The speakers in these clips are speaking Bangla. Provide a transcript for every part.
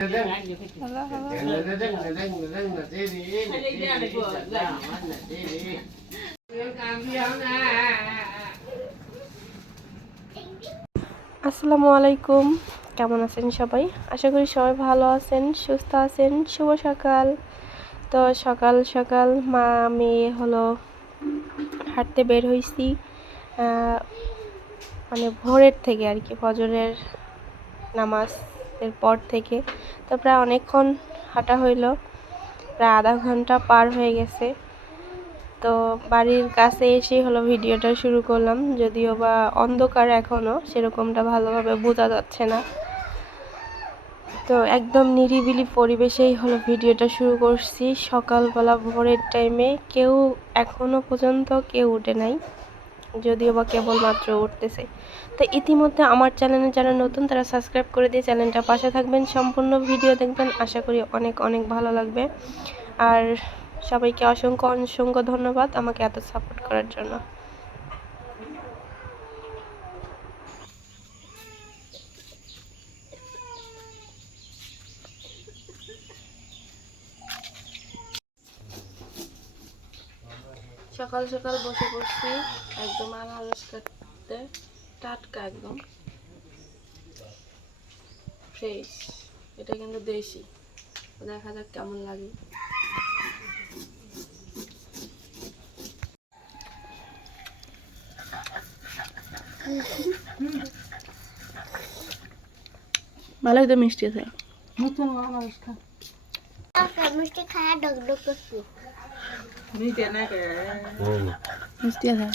আসসালামু আলাইকুম, কেমন আছেন সবাই? আশা করি সবাই ভালো আছেন, সুস্থ আছেন। শুভ সকাল। তো সকাল সকাল আমি হাঁটতে বের হয়েছি, মানে ভোরের থেকে আর কি, ফজরের নামাজের পর থেকে। তো প্রায় অনেকক্ষণ হাঁটা হইল, প্রায় আধা ঘন্টা পার হয়ে গেছে। তো বাড়ির কাছে এসে ভিডিওটা শুরু করলাম, যদিও বা অন্ধকার এখনও সেরকমটা ভালোভাবে বোঝা যাচ্ছে না। তো একদম নিরিবিলি পরিবেশেই ভিডিওটা শুরু করছি। সকালবেলা ভোরের টাইমে কেউ এখনও পর্যন্ত কেউ উঠে নাই, যদিও বা কেবলমাত্র উঠতেছে। তো ইতিমধ্যে আমার চ্যানেলে যারা নতুন তারা সাবস্ক্রাইব করে দিয়ে চ্যানেলটা পাশে থাকবেন, সম্পূর্ণ ভিডিও দেখবেন, আশা করি অনেক অনেক ভালো লাগবে। আর সবাইকে অসংখ্য অসংখ্য ধন্যবাদ আমাকে এত সাপোর্ট করার জন্য। সকাল সকাল বসে পড়ছি একদম আনারস কাটতে, টাটকা একদম ফ্রেশ। এটা কিন্তু দেশি, দেখা যাক কেমন লাগে। ভালো একদম মিষ্টি আছে। নতুন আনারস খা, মিষ্টি খায় ডক ডক করছি। মিষ্টি না কে মিষ্টি আছে।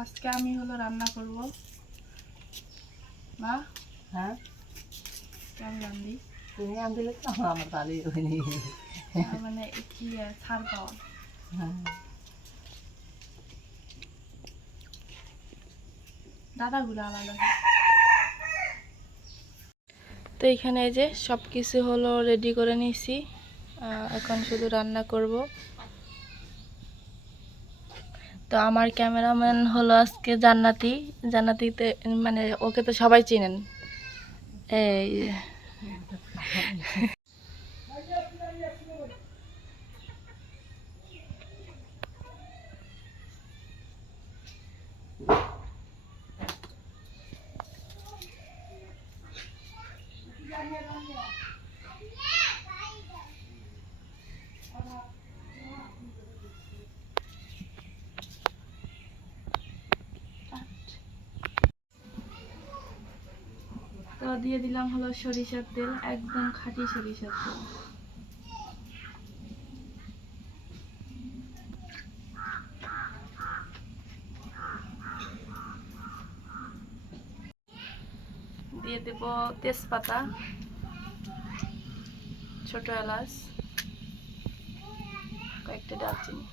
আজকে আমি রান্না করব। মা, হ্যাঁ কেমন রান্দি? তুমি রান্দিলে তো আমার ভালোই হয়নি, মানে কি ছাড় পাওয়া। হ্যাঁ দাদাগুলো আলাদা। তো এখানে এই যে সব কিছু রেডি করে নিয়েছি, এখন শুধু রান্না করব। তো আমার ক্যামেরাম্যান আজকে জান্নাতি। জান্নাতিতে মানে ওকে তো সবাই চিনেন। এই তো দিয়ে দিলাম সরিষার তেল, একদম খাঁটি সরিষার তেল। দিয়ে দেব তেজপাতা, ছোট এলাচ, কয়েকটা দারচিনি।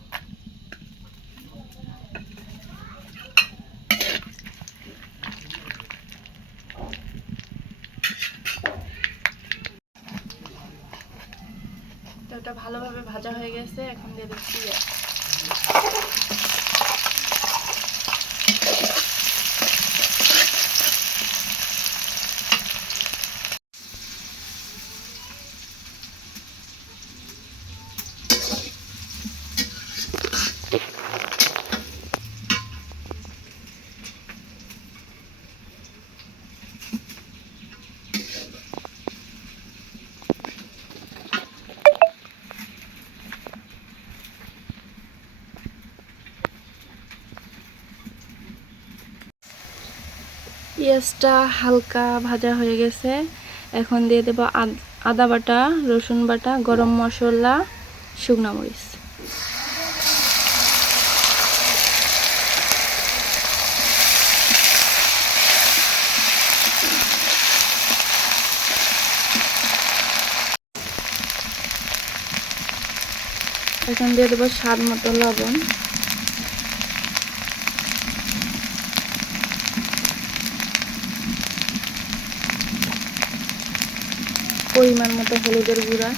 তো এটা ভালোভাবে ভাজা হয়ে গেছে, এখন দিয়ে দিচ্ছি পেঁয়াজটা হালকা ভাজা হয়ে গেছে। এখন দিয়ে দেব আদা বাটা, রসুন বাটা, গরম মশলা, শুকনো মরিচ। এখন দিয়ে দেবো স্বাদ মতো লবণ। পরিমাণ মতো হলুদের গুঁড়া,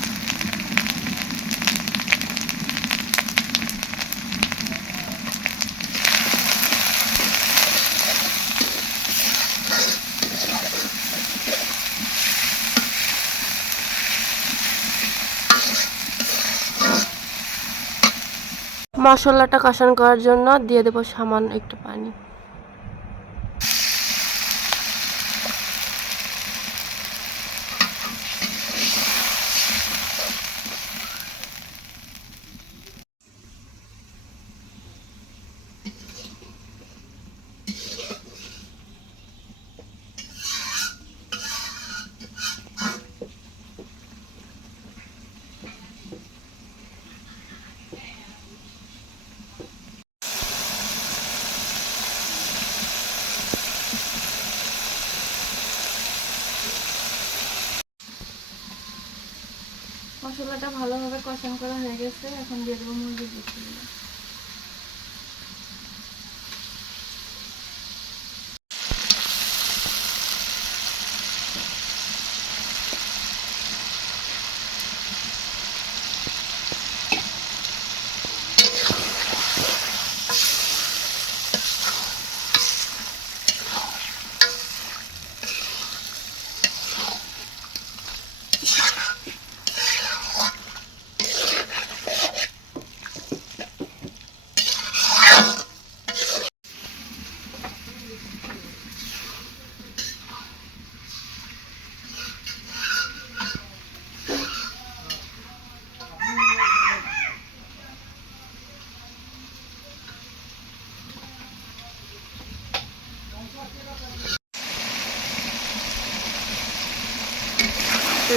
মশলাটা কষানো করার জন্য দিয়ে দেবো সামান্য একটু পানি। মশলাটা ভালোভাবে কষানো করা হয়ে গেছে, এখন দিয়ে দেবো মুরগির বিচিগুলো।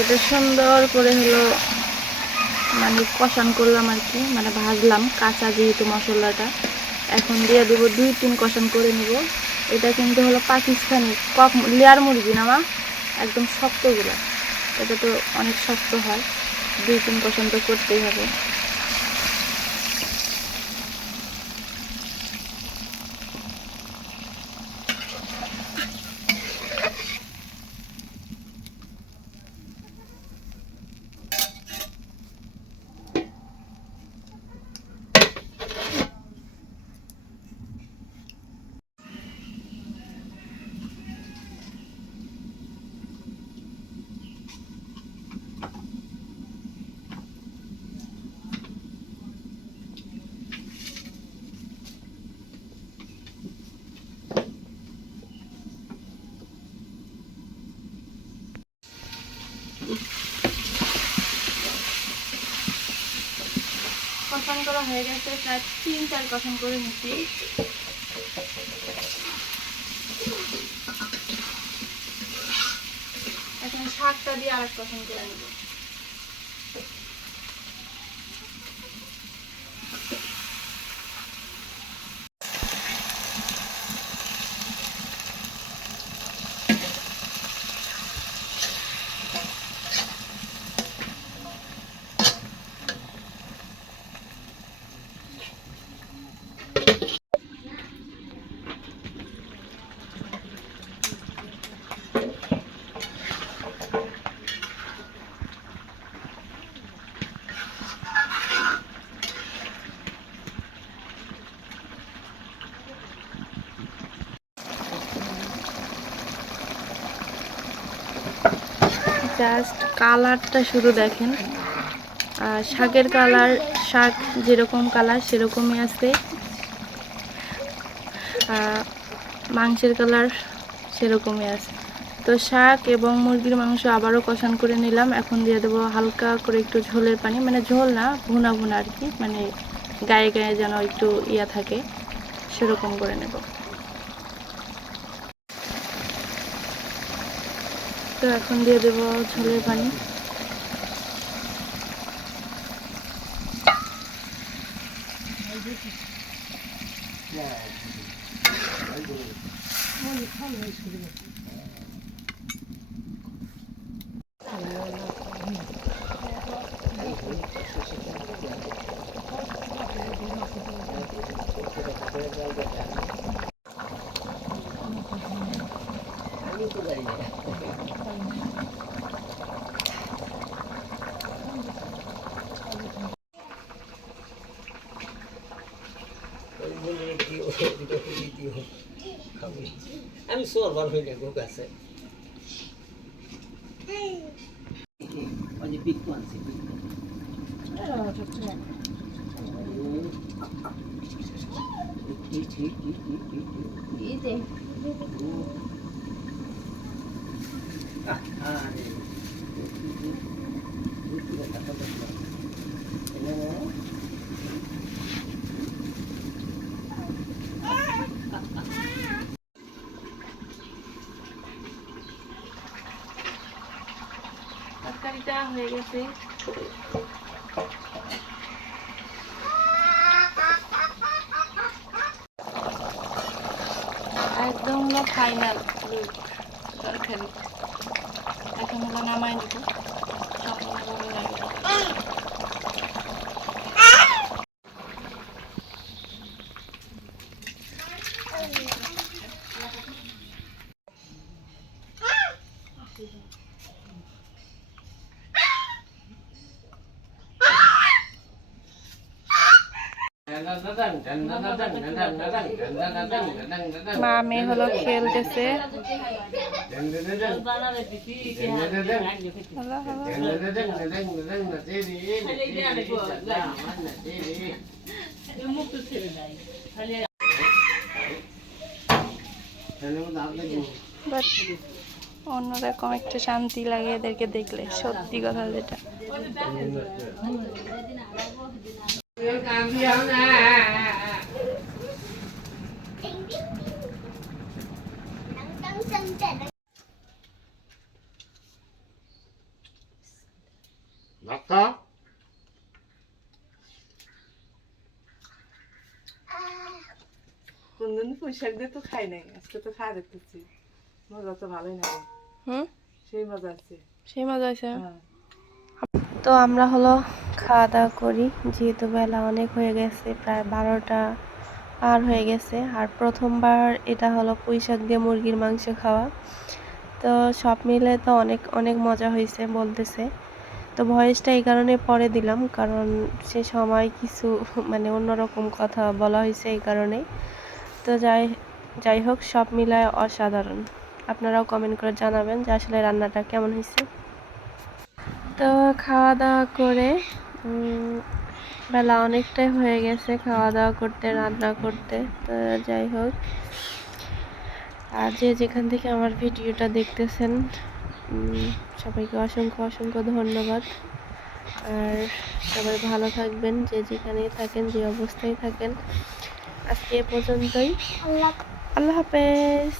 এটা সুন্দর করে হলো মানে কষান করলাম আর কি, মানে ভাজলাম কাঁচা যেহেতু মশলাটা। এখন দিয়ে দেবো 2-3 কষান করে নেব। এটা কিন্তু হলো পাকিস্তানি লেয়ার মুরগি না মা, একদম শক্তগুলো, এটা তো অনেক শক্ত হয়, 2-3 কষান তো করতেই হবে। কষান করা হয়ে গেছে, প্রায় 3-4 কষান করে নিচ্ছি। এখন শাকটা দিয়ে আরেক কষান করে নেব। জাস্ট কালারটা শুধু দেখেন, শাকের কালার, শাক যেরকম কালার সেরকমই আছে, মাংসের কালার সেরকমই আছে। তো শাক এবং মুরগির মাংস আবারও কষান করে নিলাম। এখন দিয়ে দেবো হালকা করে একটু ঝোলের পানি, মানে ঝোল না, ভুনা ভুনা আর কি, মানে গায়ে গায়ে যেন একটু ইয়া থাকে সেরকম করে নেব। তো এখন দিয়ে দেবো ঝোলের পানি। আমি সোরবার হইলে গো গাছে ওই যে পিক আনছি তরকারিটা হয়ে গেছে। একদম হলো ফাইনাল তরকারি। এখন হলো নামাই দিব, সব ভালো লাগে। মা মেয়ে হলো খেলতেছে। বাট অন্যরকম একটা শান্তি লাগে এদেরকে দেখলে, সত্যি কথা যেটা। কোনদিন পুঁইশাক দিয়ে তো খাই নাই, আজকে তো খাওয়া দেখতেছি। মজা তো ভালোই লাগে, সেই মজা আছে। সেই মজা আছে। হ্যাঁ। তো আমরা হলো খাওয়া দাওয়া করি, যেহেতু বেলা অনেক হয়ে গেছে, প্রায় 12টা পার হয়ে গেছে। আর প্রথমবার এটা হলো পুঁইশাক দিয়ে মুরগির মাংস খাওয়া। তো সব মিলে তো অনেক অনেক মজা হয়েছে বলতেছে। তো ভয়েসটা এই কারণে পরে দিলাম, কারণ সে সময় কিছু মানে অন্যরকম কথা বলা হয়েছে এই কারণেই। তো যাই হোক, সব মিলায় অসাধারণ। আপনারাও কমেন্ট করে জানাবেন যে আসলে রান্নাটা কেমন হয়েছে। তো খাওয়া দাওয়া করে বেলা অনেকটাই হয়ে গেছে খাওয়া দাওয়া করতে, রান্না করতে। তো যাই হোক, আর যে যেখান থেকে আমার ভিডিওটা দেখতেছেন সবাইকে অসংখ্য অসংখ্য ধন্যবাদ। আর সবাই ভালো থাকবেন, যে যেখানেই থাকেন, যে অবস্থায় থাকেন। আজকে এ পর্যন্তই। আল্লাহ হাফেজ।